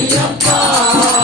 Krishnarama